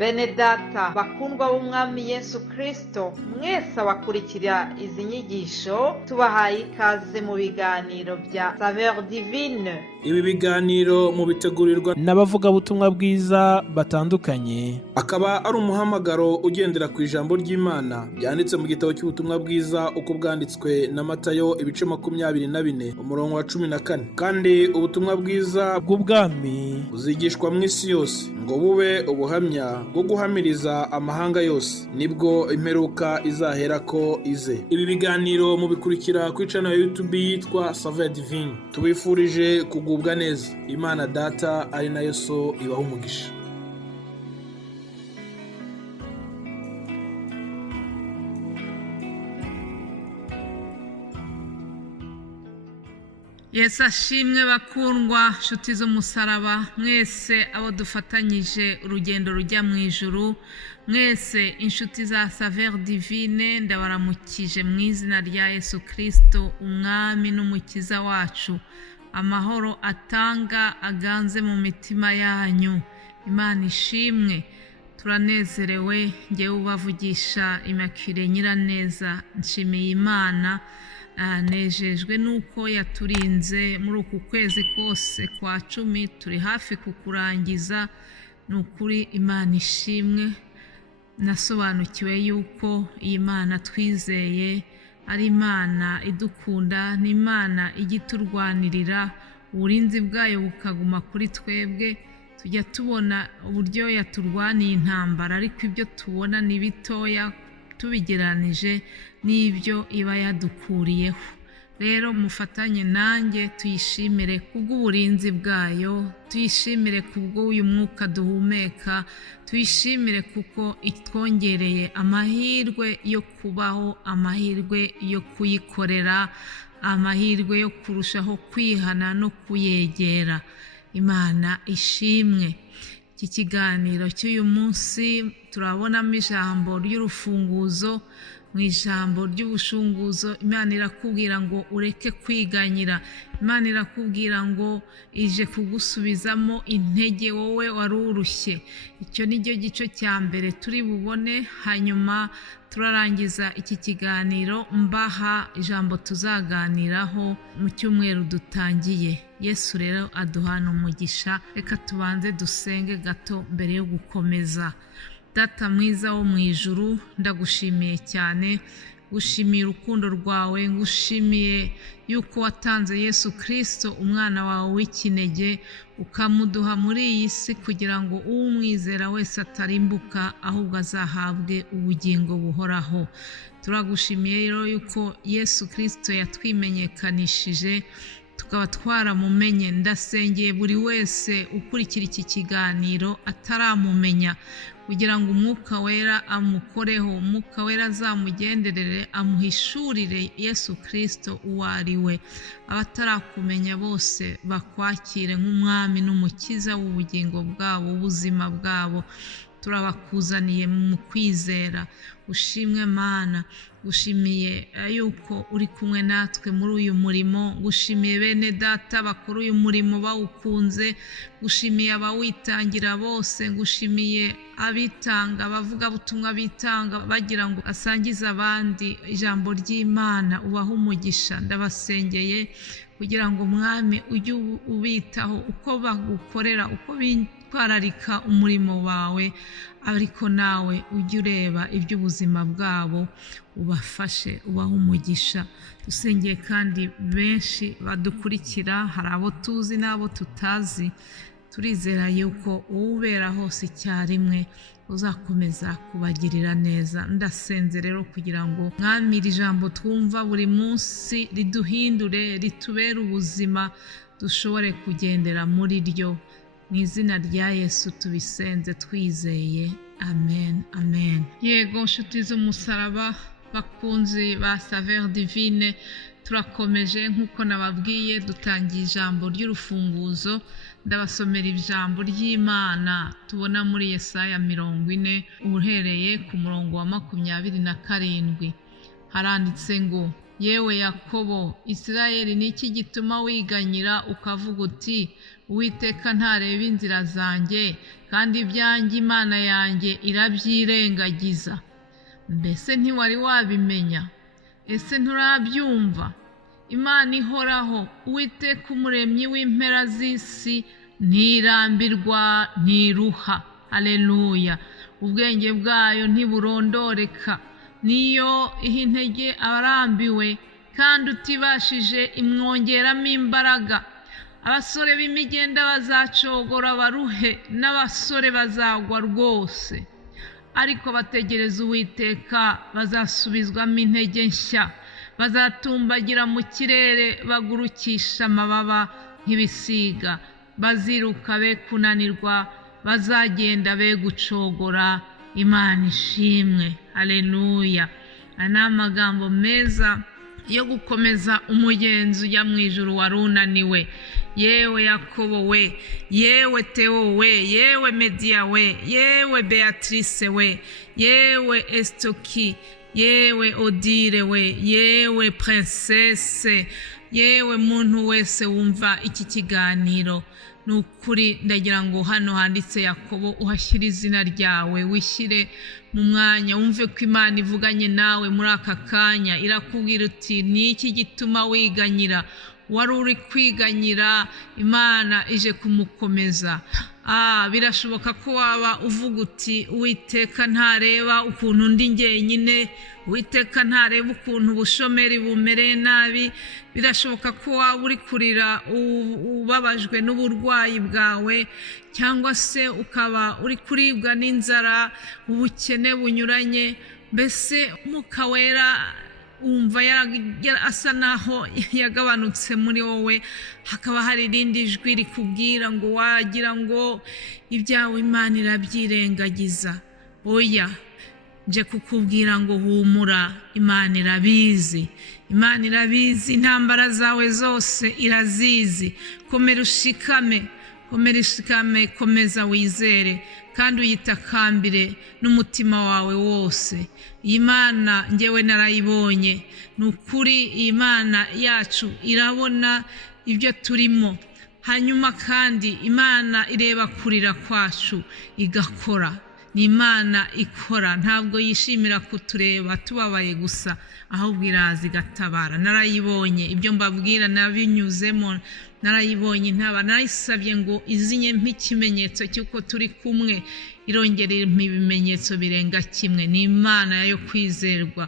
Bene data bakundwa b'umwami Yesu Kristo, mwese abakurikira izi nyigisho tubahaye ikaze mu biganiro bya Saveur Divine. Ibi biganiro mu bitegurirwa n'abavugabutumwa bwiza batandukanye, akaba ari umuhamagaro ugendera ku ijambo ry'Imana byanditse mu gitabo cy'ubutumwa bwiza uko bwanditswe na Matayo ibice 24 umurongo wa 14. Kandi ubutumwa bwiza bw'ubwami buzigishwa mu isi yose ngo bube ubuhamya bwo guhamiriza amahanga yose, nibwo imperuka izaherako ize. Ibi biganiro mubikurikira ku channel ya YouTube yitwa Saveur Divine. Tubifurije kugubwa neza. Imana Data ari nayo So ibaha umugisha. Yesu ashimwe bakundwa nshuti z'umusaraba, mwese abo dufatanyije urugendo rujya mu ijuru, mwese inshuti za Saveur Divine, ndabaramukije mu izina rya Yesu Kristo umwami n'umukiza wacu. Amahoro atanga aganze mu mitima yanyu. Imana ishimwe. Turanezerewe, ngewe ubavugisha Immaculée Nyiraneza. Nshimiye Imana, nejejwe nuko yaturinze muri uku kwezi kose kwa 10, turi hafi kukurangiza. Nukuri Imana ishimwe. Nasobanukiwe yuko iyi Mana twizeye ari Imana idukunda, ni Imana igiturwanirira, uburinzi bwayo bukaguma kuri twebwe. Tujya tubona uburyo yaturwaniye intambara, ariko ibyo tubona ni bitoya tubigeranije n'ibyo iba yadukuriyeho. Rero mufatanye nanjye tuyishimire kubw'uburinzi bwayo, tuyishimire kubw'uyu mwuka duhumeka, tuyishimire kuko itwongereye amahirwe yo kubaho, amahirwe yo kuyikorera, amahirwe yo kurushaho kwihana no kuyegera. Imana ishimwe. Iki kiganiro cy'uyu munsi turabonamo ijambo ry'urufunguzo. Mu ijambo ry'ubushunguzo Imana irakubwira ngo ureke kwiganyira. Imana irakubwira ngo ije kugusubizamo intege wowe wari urushye. Icyo ni cyo gice cya mbere turi bubone, hanyuma turarangiza iki kiganiro mbaha ijambo tuzaganiraho mu cyumweru dutangiye. Yesu rero aduhana umugisha. Reka tubanze dusenge gato mbere yo gukomeza. Data mwiza wo mu ijuru, ndagushimiye cyane, gushimiye urukundo rwawe, ngushimiye yuko watanze Yesu Kristo umwana wawe w'ikinege, ukamuduha muri iyi si kugira ngo umwizera wese atarimbuka ahubwo azahabwe ubugingo buhoraho. Turagushimiye rero yuko Yesu Kristo yatwimenyekanishije, tukaba twaramumenye. Ndasengeye buri wese ukurikira iki kiganiro ataramumenya, kugira ngo umwuka wera amukoreho, umwuka wera azamugenderere, amuhishurire Yesu Kristo uwo ari we. Abatarakumenya bose bakwakire nk'umwami n'umukiza w'ubugingo bwabo, ubuzima bwabo. Turabakuzaniye mu kwizera. Ushimwe Mana, gushimiye yuko uri kumwe natwe muri uyu murimo. Gushimiye bene data bakora uyu murimo bawukunze, gushimiye abawitangira bose, gushimiye abitanga, abavuga butumwa bitanga bagira ngo asangize abandi ijambo ry'Imana. Ubaha umugisha. Ndabasengeye kugira ngo Mwami ujye ubitaho uko bagukorera, uko bitwararika umurimo wawe, ariko nawe ujye ureba iby'ubuzima bwabo, ubafashe, ubaha umugisha. Dusengeye kandi benshi badukurikira, hari abo tuzi n'abo tutazi. Turizera yuko ubera hose icyarimwe uzakomeza kubagirira neza. Ndasenze rero kugira ngo Mwami iri jambo twumva buri munsi riduhindure, ritubere ubuzima, dushobore kugendera muri ryo. Mu izina rya Yesu tubisenze twizeye. Amen, amen. Yego nshuti z'umusaraba, bakunzi ba Saveur Divine, turakomeje nk'uko nababwiye. Dutangiye ijambo ry'urufunguzo. Ndabasomera ijambo ry'Imana tubona muri Yesaya 40 uhereye ku murongo wa 27. Haranditse ngo, yewe Yakobo, Isirayeli, ni iki gituma wiganyira ukavuga uti Uwiteka ntareba inzira zanjye kandi ibyanjye Imana yanjye irabyirengagiza? Mbese ntiwari wabimenya? Ese nturabyumva? Imana ihoraho, Uwiteka umuremyi w'impera z'isi, ntirambirwa ntiruha. Haleluya! Ubwenge bwayo ntiburondoreka. Niyo iha intege abarambiwe, kandi utibashije imwongeramo imbaraga. Abasore b'imigenda bazacogora baruhe, n'abasore bazagwa rwose. Ariko bategereza Uwiteka bazasubizwamo intege nshya. Bazatumbagira mu kirere bagurukisha amababa nk'ibisiga. Baziruka be kunanirwa, bazagenda be gucogora. Imana ishimwe. Haleluya! Aya ni amagambo meza yo gukomeza umugenzi ujya mu ijuru wari unaniwe. Yewe Yakobo we, yewe Theo we, yewe Media we, yewe Beatrice we, yewe Estoki, yewe Odile we, yewe Princesse, yewe muntu wese wumva iki kiganiro, nukuri ndagira ngo hano handitse Yakobo uhashyire izina ryawe, wishyire mu mwanya, wumve ko Imana ivuganye nawe muri aka kanya. Irakubwira uti ni iki gituma wiganyira? Wari uri kwiganyira, Imana ije kumukomeza. Birashoboka ko waba uvuga uti Uwiteka ntareba ukuntu ndi njyenyine, Uwiteka ntareba ukuntu ubushomeri bumereye nabi. Birashoboka ko waba uri kurira ubabajwe n'uburwayi bwawe, cyangwa se ukaba uri kuribwa n'inzara, ubukene bunyuranye. Mbese Umwuka Wera umva asa naho yagabanutse muri wowe, hakaba hari irindi jwi rikubwira ngo wagira ngo ibyawe Imana irabyirengagiza. Oya, nje kukubwira ngo humura, Imana irabizi. Imana irabizi, intambara zawe zose irazizi. Komera ushikame, komera ushikame, komeza wizere kandi uyitakambire n'umutima wawe wose. Imana njyewe narayibonye, nukuri Imana yacu irabona ibyo turimo. Hanyuma kandi Imana ireba kurira kwacu igakora. Ni Imana ikora, ntabwo yishimira kutureba tubabaye gusa, ahubwo iraza igatabara. Narayibonye, ibyo mbabwira nabinyuzemo, narayibonye narayisabye ngo izinye nk'ikimenyetso cy'uko turi kumwe, irongera ibimenyetso birenga kimwe. Ni Imana yo kwizerwa.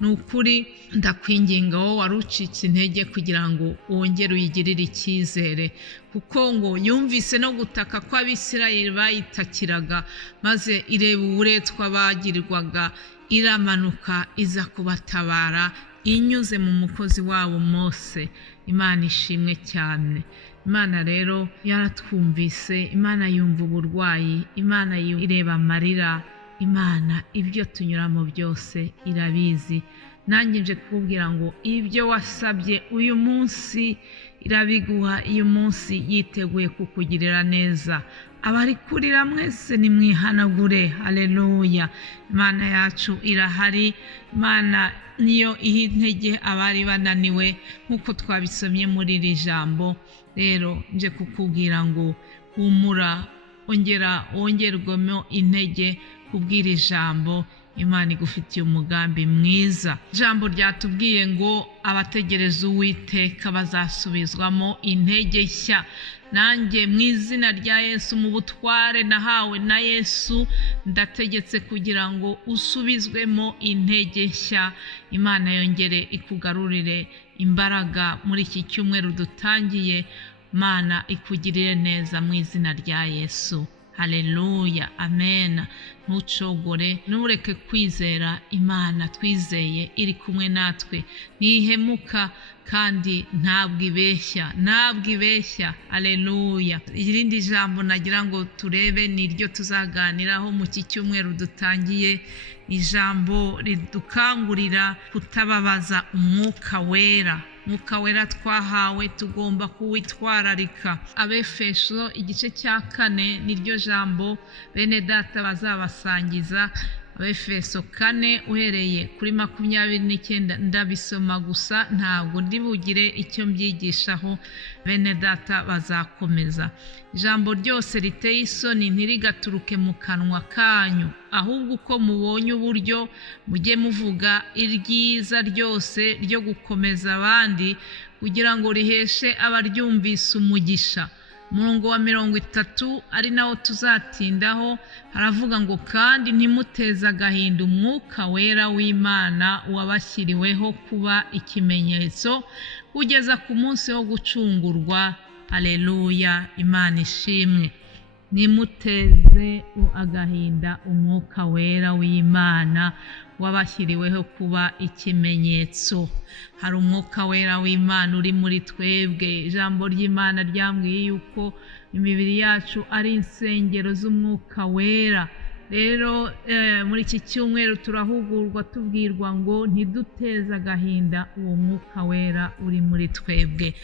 Nukuri ndakwinginga wowe wari ucitse intege kugira ngo wongere uyigirire icyizere, kuko ngo yumvise no gutaka kw'Abisirayeli bayitakiraga, maze ireba uburetwa bagirirwaga, iramanuka iza kubatabara inyuze mu mukozi wabo Mose. Imana ishimwe cyane. Imana rero yaratwumvise, Imana yumva uburwayi, Imana ireba amarira, Imana ibyo tunyuramo byose irabizi. Nanjye nje kukubwira ngo ibyo wasabye uyu munsi irabiguha. uyu munsi yiteguye kukugirira neza. Abari kurira mwese nimwihanagure. Haleluya! Imana yacu irahari. Imana niyo iha intege abari bananiwe, nk'uko twabisomye muri iri jambo. Rero nje kukubwira ngo humura, wongerwemo intege kubwira ijambo. Imana igufitiye umugambi mwiza. Ijambo ryatubwiye ngo abategereza Uwiteka bazasubizwamo intege nshya. Nanjye mu izina rya Yesu, mu butware nahawe na Yesu, ndategetse kugira ngo usubizwemo intege nshya. Imana yongere ikugarurire imbaraga muri iki cyumweru dutangiye. Imana ikugirire neza mu izina rya Yesu. Haleluya, amen. Ntucogore, ntureke kwizera Imana. Twizeye iri kumwe natwe, ntihemuka kandi ntabwo ibeshya. Haleluya. Irindi jambo nagira ngo turebe ni ryo tuzaganiraho mu iki cyumweru dutangiye. Ijambo ridukangurira kutababaza Umwuka Wera. Umwuka Wera twahawe tugomba kuwitwararika. Abefeso igice cya 4 niryo jambo bene data bazabasangiza. Abefeso 4 uhereye kuri 29 ndabisoma gusa ntabwo ndibugire icyo mbyigishaho, bene data bazakomeza. Ijambo ryose riteye isoni ntirigaturuke mu kanwa kanyu, ahubwo uko mubonye uburyo mujye muvuga iryiza ryose ryo gukomeza abandi, kugira ngo riheshe abaryumvise umugisha. Umurongo wa 30 ari nawo tuzatindaho, haravuga ngo kandi ntimuteze agahinda umwuka wera w'Imana wabashyiriweho kuba ikimenyetso kugeza ku munsi wo gucungurwa. Haleluya, Imana ishimwe. Nimuteze agahinda umwuka wera w'Imana wabashyiriweho kuba ikimenyetso. Hari umwuka wera w'Imana uri muri twebwe. Ijambo ry'Imana ryambwiye yuko imibiri yacu ari insengero z'umwuka wera. Rero muri iki cyumweru turahugurwa tubwirwa ngo ntiduteze agahinda uwo mwuka wera uri muri twebwe.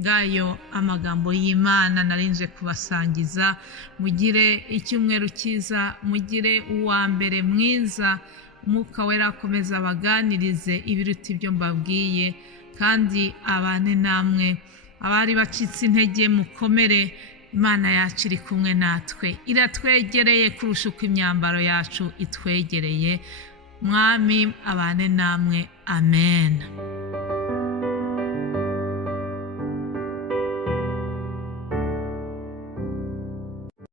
Ngayo amagambo y'Imana narinje kubasangiza. Mugire icyumweru cyiza, mugire uwa mbere mwiza. Umwuka wera akomeza abaganirize ibiruta ibyo mbabwiye, kandi abane namwe. Abari bacitse intege mukomere, Imana yacu iri kumwe natwe, iratwegereye kurusha uko imyambaro yacu itwegereye. Mwami abane namwe, amen.